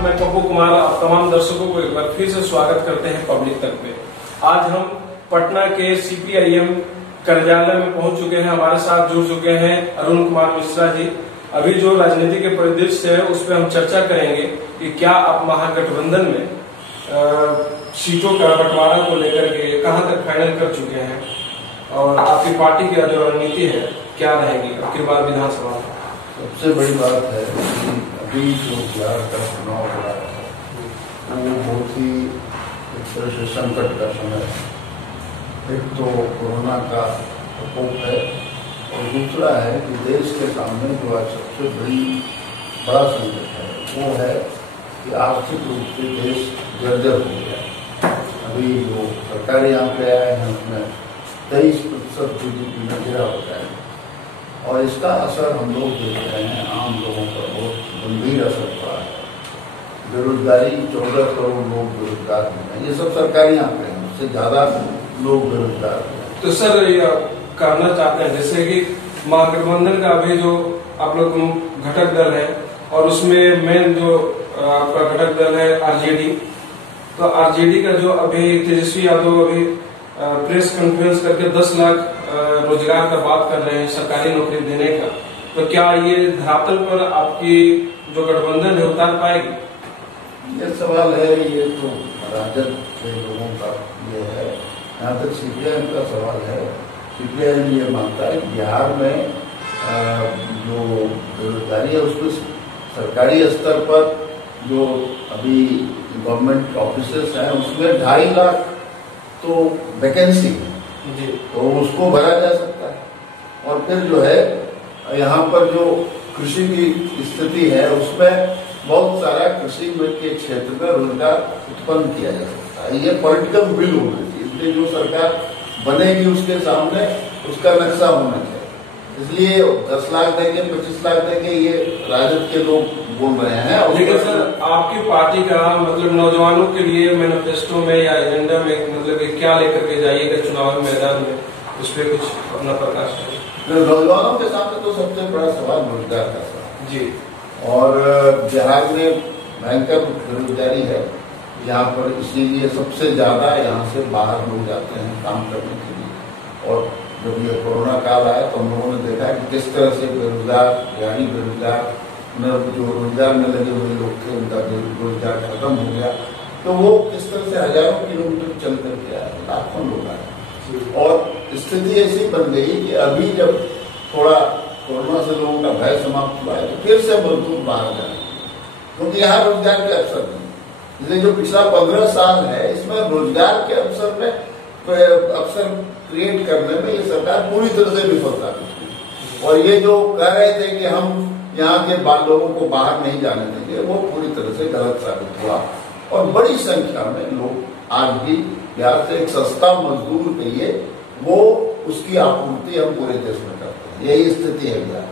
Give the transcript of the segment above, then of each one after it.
मैं पप्पू कुमार आप तमाम दर्शकों को एक बार फिर से स्वागत करते हैं पब्लिक तक पे। आज हम पटना के सीपीआईएम कार्यालय में पहुंच चुके हैं। हमारे साथ जुड़ चुके हैं अरुण कुमार मिश्रा जी। अभी जो राजनीति के परिदृश्य है उस पर हम चर्चा करेंगे कि क्या आप महागठबंधन में सीटों का बंटवारा को लेकर के कहां तक फाइनल कर चुके हैं और आपकी पार्टी की जो रणनीति है क्या रहेगी अब की बार विधानसभा में। सबसे बड़ी बात है कि अभी जो बिहार का चुनाव हो रहा है वो बहुत ही एक तरह से संकट का समय है। एक तो कोरोना का प्रकोप है और दूसरा है कि देश के सामने जो आज सबसे बड़ा संकट है वो है कि आर्थिक रूप से देश जर्जर हो गया। अभी जो सरकारी आंकड़े आए हैं उसमें 23% GDP में गिरावट है और इसका असर हम लोग देख रहे हैं। आम लोगों पर बहुत गंभीर असर पड़ा है। बेरोजगारी 14 करोड़ लोग बेरोजगार हैं, ये सब सरकारी आंकड़े हैं, उससे ज्यादा लोग बेरोजगार हैं। तो सर ये करना चाहते हैं जैसे कि महागठबंधन का अभी जो आप लोग घटक दल है और उसमें मेन जो आपका घटक दल है आरजेडी, तो आरजेडी का जो अभी तेजस्वी यादव अभी प्रेस कॉन्फ्रेंस करके 10 लाख रोजगार का बात कर रहे हैं सरकारी नौकरी देने का, तो क्या ये धरातल पर आपकी जो गठबंधन है उतार पाएगी? ये सवाल है, ये तो राजद के लोगों का ये है। यहाँ तक सीपीआईएम का सवाल है, सीपीआईएम ये मानता है बिहार में जो बेरोजगारी है उसको सरकारी स्तर पर जो अभी गवर्नमेंट ऑफिसेस हैं उसमें 2.5 लाख तो वैकेंसी है तो उसको भरा जा सकता है। और फिर जो है यहाँ पर जो कृषि की स्थिति है उसमें बहुत सारा कृषि के क्षेत्र में रोजगार उत्पन्न किया जा सकता है। ये पॉलिटिकल विल होना चाहिए, इसलिए जो सरकार बनेगी उसके सामने उसका नक्शा होना चाहिए। इसलिए 10 लाख देंगे 25 लाख देंगे ये राजद के लोग बोल रहे हैं। लेकिन सर आपकी पार्टी का मतलब नौजवानों के लिए मैनिफेस्टो में या एजेंडा में मतलब क्या लेकर के जाइएगा चुनावी मैदान में, उस पर कुछ अपना प्रकाश है? नौजवानों के सामने तो सबसे बड़ा सवाल रोजगार का सवाल जी। और बिहार में भयंकर बेरोजगारी है यहाँ पर, इसीलिए सबसे ज्यादा यहाँ से बाहर लोग जाते हैं काम करने के लिए। और जब ये कोरोना काल आया तो हम लोगों ने देखा कि किस तरह से बेरोजगार यानी बेरोजगार जो रोजगार में लगे हुए लोग थे उनका रोजगार खत्म हो गया। तो वो किस तरह से हजारों किलोमीटर चल करके आए, लाखों लोग आए और स्थिति ऐसी बन गई कि अभी जब थोड़ा कोरोना से लोगों का भय समाप्त हुआ है तो फिर से मजदूर बाहर जाए क्योंकि यहाँ रोजगार के अवसर नहीं। इसलिए जो पिछला 15 साल है इसमें रोजगार के अवसर में अवसर क्रिएट करने में ये सरकार पूरी तरह से विफल साबित हुई। और ये जो कह रहे थे कि हम यहाँ के लोगों को बाहर नहीं जाने देंगे वो पूरी तरह से गलत साबित हुआ। और बड़ी संख्या में लोग आज भी बिहार से एक सस्ता मजदूर चाहिए वो उसकी आपूर्ति हम पूरे देश में करते हैं, यही स्थिति है बिहार।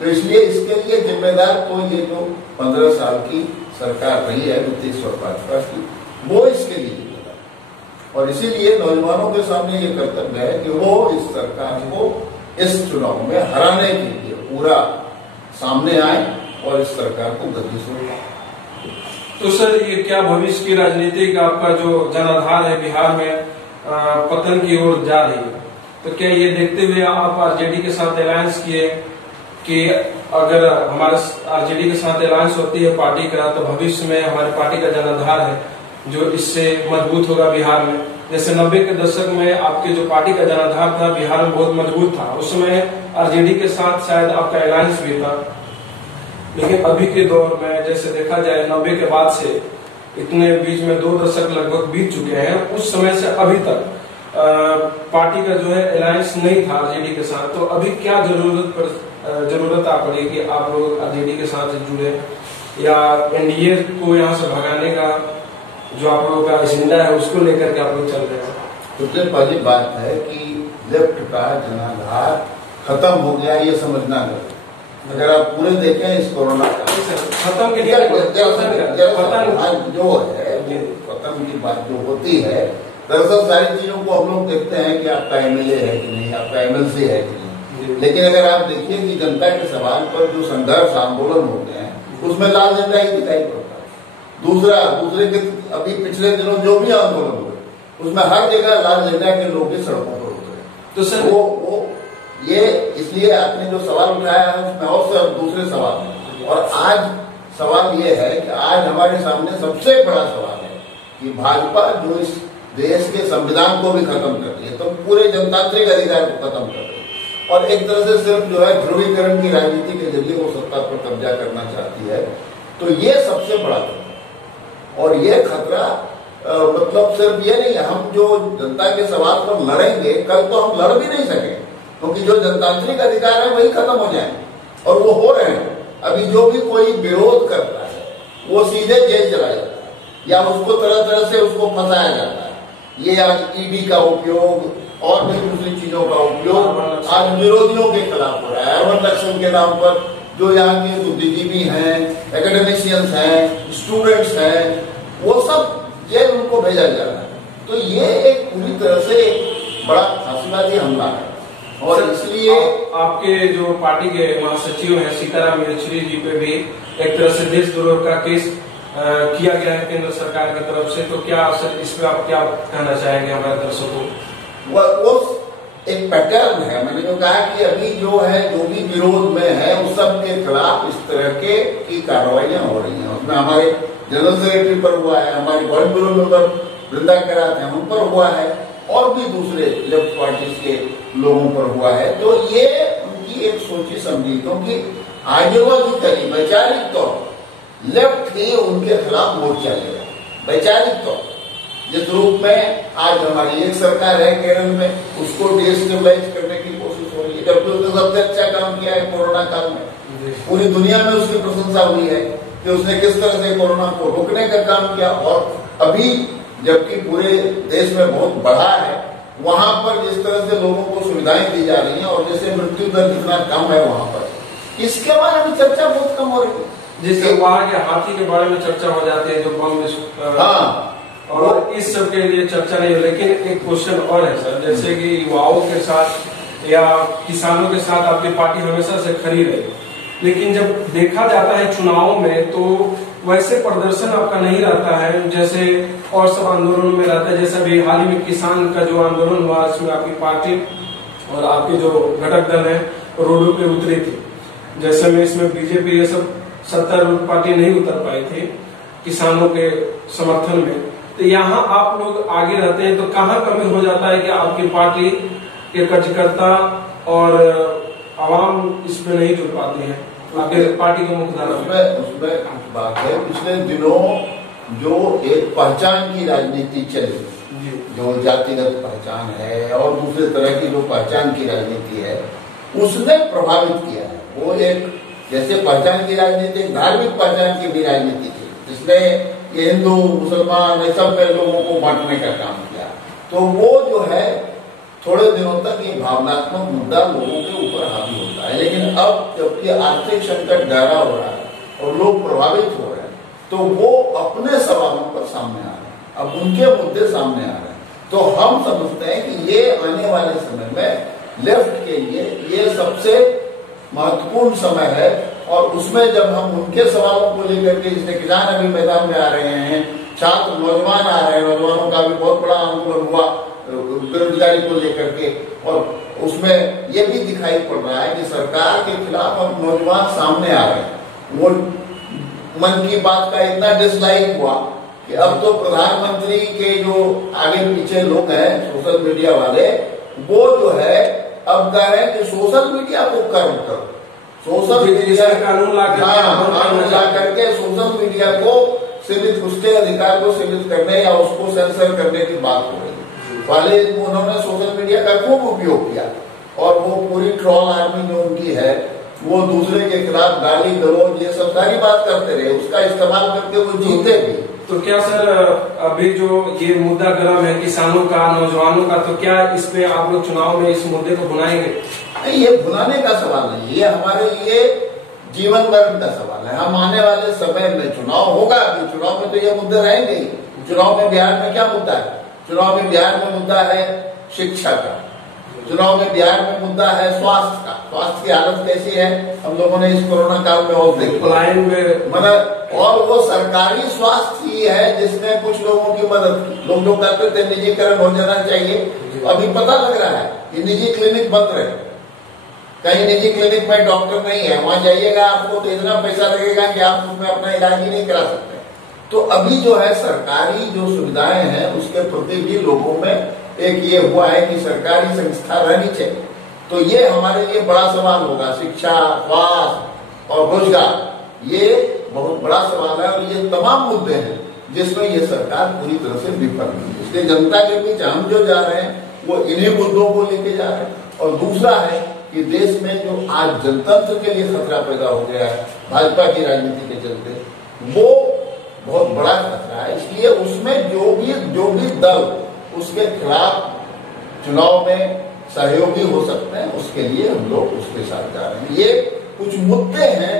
तो इसलिए इसके लिए जिम्मेदार तो ये जो 15 साल की सरकार रही है नीतीश और भाजपा की, वो इसके लिए जिम्मेदार। और इसीलिए नौजवानों के सामने ये कर्तव्य है कि वो इस सरकार को इस चुनाव में हराने के लिए पूरा सामने आए और इस सरकार को गद्दी से उठाए। तो सर ये क्या भविष्य की राजनीति का आपका जो जनाधार है बिहार में पतन की ओर जा रही है, तो क्या ये देखते हुए आप आरजेडी के साथ अलायंस किए कि अगर हमारे आरजेडी के साथ अलायंस होती है पार्टी का तो भविष्य में हमारी पार्टी का जनाधार है जो इससे मजबूत होगा बिहार में? जैसे 90 के दशक में आपके जो पार्टी का जनाधार था बिहार में बहुत मजबूत था, उस समय आरजेडी के साथ शायद आपका अलायंस भी था। लेकिन अभी के दौर में जैसे देखा जाए 90 के बाद से इतने बीच में 2 दशक लगभग बीत चुके हैं, उस समय से अभी तक पार्टी का जो है अलायंस नहीं था आरजेडी के साथ। तो अभी क्या जरूरत आ पड़ी कि आप लोग आरजेडी के साथ जुड़े या एनडीए को यहाँ से भगाने का जो आप लोगों का एजेंडा है उसको लेकर के आप लोग चल रहे हैं? सबसे पहली बात है कि लेफ्ट का जनाधार खत्म हो गया ये समझना है। अगर आप पूरे देखें इस कोरोना का खत्म के लिए जो है खत्म की बात जो होती है, दरअसल सारी चीजों को हम लोग देखते हैं कि आपका एमएलए है कि नहीं, आपका एमएलसी है कि नहीं। लेकिन अगर आप देखिए कि जनता के सवाल पर जो संघर्ष आंदोलन होते हैं उसमें लाल झंडा ही दिखाई पड़ता है। दूसरे के अभी पिछले दिनों जो भी आंदोलन हुए उसमें हर जगह लाल झंडा के लोग सड़कों पर उतरे। तो सर वो ये इसलिए आपने जो सवाल उठाया है उसमें और दूसरे सवाल है। और आज सवाल ये है कि आज हमारे सामने सबसे बड़ा सवाल है कि भाजपा जो इस देश के संविधान को भी खत्म कर रही है, तो पूरे जनतांत्रिक अधिकार को खत्म कर रही है और एक तरह से सिर्फ जो है ध्रुवीकरण की राजनीति के जरिए वो सत्ता पर कब्जा करना चाहती है। तो ये सबसे बड़ा खतरा। और ये खतरा मतलब सिर्फ ये नहीं है, हम जो जनता के सवाल पर लड़ेंगे कल तो हम लड़ भी नहीं सकेंगे क्योंकि जो जनतांत्रिक अधिकार है वही खत्म हो जाएंगे और वो हो रहे हैं। अभी जो भी कोई विरोध करता है वो सीधे जेल चला जाता है या उसको तरह तरह से उसको फंसाया जाता है। ये आज ईडी का उपयोग और भी दूसरी चीजों का उपयोग आज विरोधियों के खिलाफ हो रहा है। अर्बन नक्सल के नाम पर जो यहाँ के बुद्धिजीवी हैं, एकेडमिशियंस हैं, स्टूडेंट्स हैं, वो सब जेल उनको भेजा जा रहा है। तो ये एक पूरी तरह से एक बड़ा फांसीवादी हमला है। और इसलिए आपके जो पार्टी के महासचिव हैं सीताराम येचुरी जी पे भी एक तरह से देशद्रोह का केस किया गया है केंद्र सरकार की तरफ से। तो क्या सर इस पे आप क्या कहना चाहेंगे हमारे दर्शकों को? वो एक पैटर्न है। मैंने जो कहा कि अभी जो है जो भी विरोध में है उस सब के खिलाफ इस तरह की कार्रवाइयां हो रही हैं। उसमें हमारे जनरल सेक्रेटरी पर हुआ है, हमारे पॉलिट ब्यूरो मेंबर वृंदा करात हैं उन पर हुआ है और भी दूसरे लेफ्ट पार्टी के लोगों पर हुआ है। तो ये उनकी एक सोची समझी, क्योंकि आइडियोलॉजिकली वैचारिक तौर लेफ्ट ही उनके खिलाफ मोर्चा लेगा। वैचारिक तौर जिस रूप में आज हमारी एक सरकार है केरल में, उसको डिस्टेबलाइज करने की कोशिश हो रही है, जबकि उसने सबसे अच्छा काम किया है कोरोना काल में। पूरी दुनिया में उसकी प्रशंसा हुई है कि उसने किस तरह से कोरोना को रोकने का काम किया। और अभी जबकि पूरे देश में बहुत बढ़ा है, वहां पर जिस तरह से लोगों को सुविधाएं दी जा रही हैं और जैसे मृत्यु दर कितना कम है वहां पर, इसके बारे में चर्चा बहुत कम हो रही है। जिससे वहां के हाथी के बारे में चर्चा हो जाती है जो बम हाँ और इस सब के लिए चर्चा नहीं हो। लेकिन एक क्वेश्चन और है सर, जैसे कि युवाओं के साथ या किसानों के साथ आपकी पार्टी हमेशा से खड़ी रही, लेकिन जब देखा जाता है चुनावों में तो वैसे प्रदर्शन आपका नहीं रहता है जैसे और सब आंदोलनों में रहता है। जैसे अभी हाल ही में किसान का जो आंदोलन हुआ उसमें आपकी पार्टी और आपके जो घटक दल है रोडों पे उतरी थी। जैसे में इसमें बीजेपी ये सब सत्तारूढ़ पार्टी नहीं उतर पाई थी किसानों के समर्थन में। तो यहाँ आप लोग आगे रहते हैं, तो कहाँ कमी हो जाता है कि आपकी पार्टी के कार्यकर्ता और आवाम इसमें नहीं जुड़ पाती है आपके पार्टी के मुख्यधारा में? उसमें बात है, पिछले दिनों जो एक पहचान की राजनीति चली, जो जातिगत पहचान है और दूसरे तरह की जो पहचान की राजनीति है, उसने प्रभावित किया है। वो एक जैसे पहचान की राजनीति धार्मिक पहचान की भी राजनीति थी, जिसने ये हिंदू मुसलमान सब पे लोगों को बांटने का काम किया। तो वो जो है थोड़े दिनों तक ये भावनात्मक मुद्दा लोगों के ऊपर हावी होता है, लेकिन अब जबकि आर्थिक संकट गहरा हो रहा है और लोग प्रभावित हो रहे हैं, तो वो अपने सवालों पर सामने आ रहे हैं, अब उनके मुद्दे सामने आ रहे हैं। तो हम समझते हैं कि ये आने वाले समय में लेफ्ट के लिए ये सबसे महत्वपूर्ण समय है। और उसमें जब हम उनके सवालों को लेकर के, जैसे किसान अभी मैदान में आ रहे हैं, छात्र नौजवान आ रहे हैं, नौजवानों का भी बहुत बड़ा आंदोलन हुआ बेरोजगारी को लेकर के, और उसमें ये भी दिखाई पड़ रहा है कि सरकार के खिलाफ अब नौजवान सामने आ रहे हैं। वो मन की बात का इतना डिसलाइक हुआ कि अब तो प्रधानमंत्री के जो आगे पीछे लोग हैं सोशल मीडिया वाले, वो जो है अब कह रहे हैं कि सोशल मीडिया को कर्म करो, सोशल मीडिया कानून ला करके सोशल मीडिया को सीमित, उसके अधिकार को सीमित करने या उसको सेंसर करने की बात हो रही है। पहले उन्होंने सोशल मीडिया का खूब उपयोग किया और वो पूरी ट्रोल आर्मी जो उनकी है वो दूसरे के खिलाफ गाली गलौज ये सब सारी बात करते रहे, उसका इस्तेमाल करके वो जीते भी। तो क्या सर अभी जो ये मुद्दा गर्म है किसानों का, नौजवानों का, तो क्या इस पे आप लोग चुनाव में इस मुद्दे को भुनाएंगे? नहीं, ये भुनाने का सवाल नहीं, ये हमारे लिए जीवन मरण का सवाल है। हम आने वाले समय में चुनाव होगा, अभी चुनाव में तो ये मुद्दे रहेंगे ही। चुनाव में बिहार में क्या मुद्दा है? चुनाव में बिहार में मुद्दा है शिक्षा का, चुनाव में बिहार में मुद्दा है स्वास्थ्य का। स्वास्थ्य की हालत कैसी है हम लोगों ने इस कोरोना काल में और देखा, मतलब और वो सरकारी स्वास्थ्य ही है जिसने कुछ लोगों की मदद की। लोग जो कहते थे निजीकरण हो जाना चाहिए, अभी पता लग रहा है कि निजी क्लिनिक बंद रहे। कहीं निजी क्लिनिक में डॉक्टर नहीं है, वहां जाइएगा आपको तो इतना पैसा लगेगा कि आप उसमें अपना इलाज ही नहीं करा सकते। तो अभी जो है सरकारी जो सुविधाएं हैं उसके प्रति भी लोगों में एक ये हुआ है कि सरकारी संस्था रहनी चाहिए। तो ये हमारे लिए बड़ा सवाल होगा, शिक्षा, स्वास्थ्य और रोजगार, ये बहुत बड़ा सवाल है और ये तमाम मुद्दे हैं जिसमें ये सरकार पूरी तरह से विफल है। इसलिए जनता के बीच हम जो जा रहे हैं वो इन्हीं मुद्दों को लेके जा रहे हैं। और दूसरा है कि देश में जो आज जनतंत्र के लिए खतरा पैदा हो गया है भाजपा की राजनीति के चलते, वो बहुत बड़ा खतरा है। इसलिए उसमें जो भी दल उसके खिलाफ चुनाव में सहयोगी हो सकते हैं, उसके लिए हम लोग उसके साथ जा रहे हैं। ये कुछ मुद्दे हैं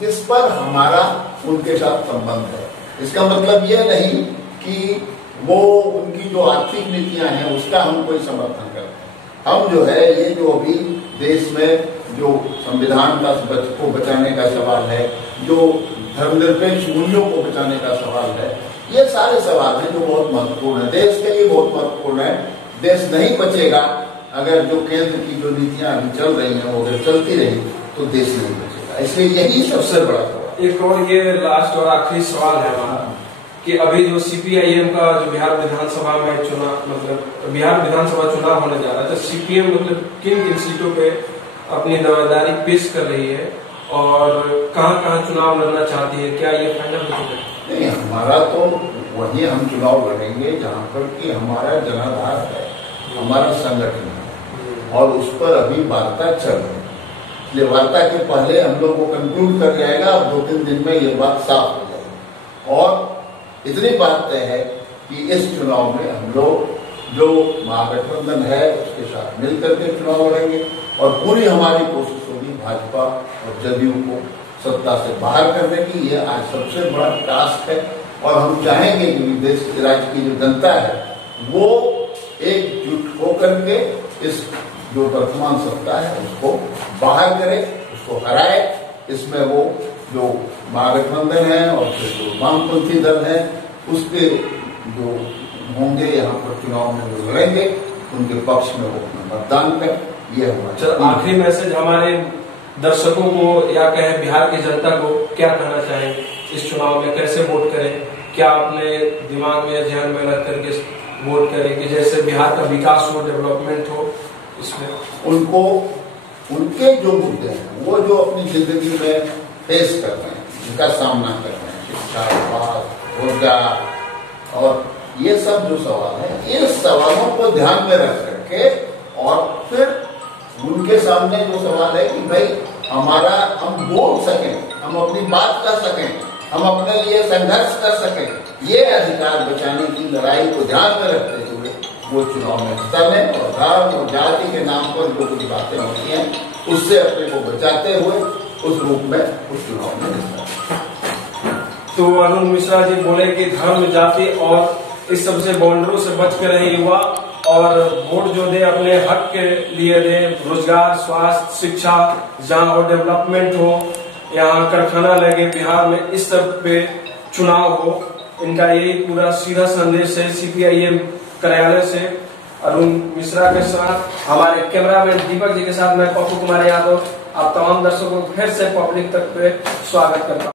जिस पर हमारा उनके साथ संबंध है। इसका मतलब ये नहीं कि वो उनकी जो आर्थिक नीतियां हैं उसका हम कोई समर्थन करते हैं। हम जो है ये जो अभी देश में जो संविधान का को बचाने का सवाल है, जो धर्मनिरपेक्ष मूल्यों को बचाने का सवाल है, ये सारे सवाल हैं जो बहुत महत्वपूर्ण है, देश के लिए बहुत महत्वपूर्ण है। देश नहीं बचेगा अगर जो केंद्र की जो नीतियां अभी चल रही हैं वो अगर चलती रही तो देश नहीं बचेगा। इसलिए यही सबसे बड़ा सवाल। एक और ये लास्ट और आखिरी सवाल है हमारा कि अभी जो सीपीआईएम का जो बिहार विधानसभा में चुनाव, मतलब बिहार विधानसभा चुनाव होने जा रहा है, तो सीपीएम मतलब किन किन सीटों पे अपनी दावेदारी पेश कर रही है और कहाँ चुनाव लड़ना चाहती है, क्या ये फाइनल हो चुका है? नहीं, हमारा तो वही हम चुनाव लड़ेंगे जहाँ पर कि हमारा जनाधार है, हमारा संगठन है और उस पर अभी वार्ता चल रही है। इसलिए वार्ता के पहले हम लोग को कंक्लूड कर जाएगा और 2-3 दिन में ये बात साफ हो जाएगी। और इतनी बात तय है कि इस चुनाव में हम लोग जो महागठबंधन है उसके साथ मिलकर के चुनाव लड़ेंगे और पूरी हमारी कोशिश होगी भाजपा और जदयू को सत्ता से बाहर करने की। ये आज सबसे बड़ा टास्क है और हम चाहेंगे कि देश के राज्य की जो जनता है वो एकजुट होकर के इस जो वर्तमान सत्ता है उसको बाहर करे, उसको हराए। इसमें वो जो महागठबंधन है और फिर जो वामपंथी दल है उसके जो होंगे यहाँ पर चुनाव में जो लड़ेंगे उनके पक्ष में वो अपना मतदान करें। ये हमारा आखिरी मैसेज हमारे दर्शकों को या कहें बिहार की जनता को क्या कहना चाहेंगे इस चुनाव में, कैसे वोट करें? क्या अपने दिमाग में ध्यान में रख करके वोट करें कि जैसे बिहार का विकास हो, डेवलपमेंट हो? इसमें उनको उनके जो मुद्दे हैं वो जो अपनी जिंदगी में फेस कर रहे हैं, जिनका सामना कर रहे हैं, शिक्षा, स्वास्थ्य, रोजगार और ये सब जो सवाल है, इन सवालों को ध्यान में रख करके और फिर उनके सामने जो सवाल है कि भाई हमारा हम बोल सकें, हम अपनी बात कर सकें, हम अपने लिए संघर्ष कर सकें, ये अधिकार बचाने की लड़ाई को ध्यान में रखते हुए वो चुनाव में हिस्सा लें और धर्म और जाति के नाम पर जो कुछ बातें होती हैं उससे अपने को बचाते हुए उस रूप में उस चुनाव में हिस्सा लें। तो अरुण मिश्रा जी बोले कि धर्म, जाति और इस सबसे बाउंड्री से बच कर रहे युवा और वोट जो दे अपने हक के लिए दे, रोजगार, स्वास्थ्य, शिक्षा जहाँ और डेवलपमेंट हो, यहाँ कारखाना लगे बिहार में, इस सब पे चुनाव हो। इनका यही पूरा सीधा संदेश है सीपीआईएम कार्यालय से। अरुण मिश्रा के साथ हमारे कैमरामैन दीपक जी के साथ मैं पप्पू कुमार यादव आप तमाम दर्शकों को फिर से पब्लिक तक पे स्वागत करता हूँ।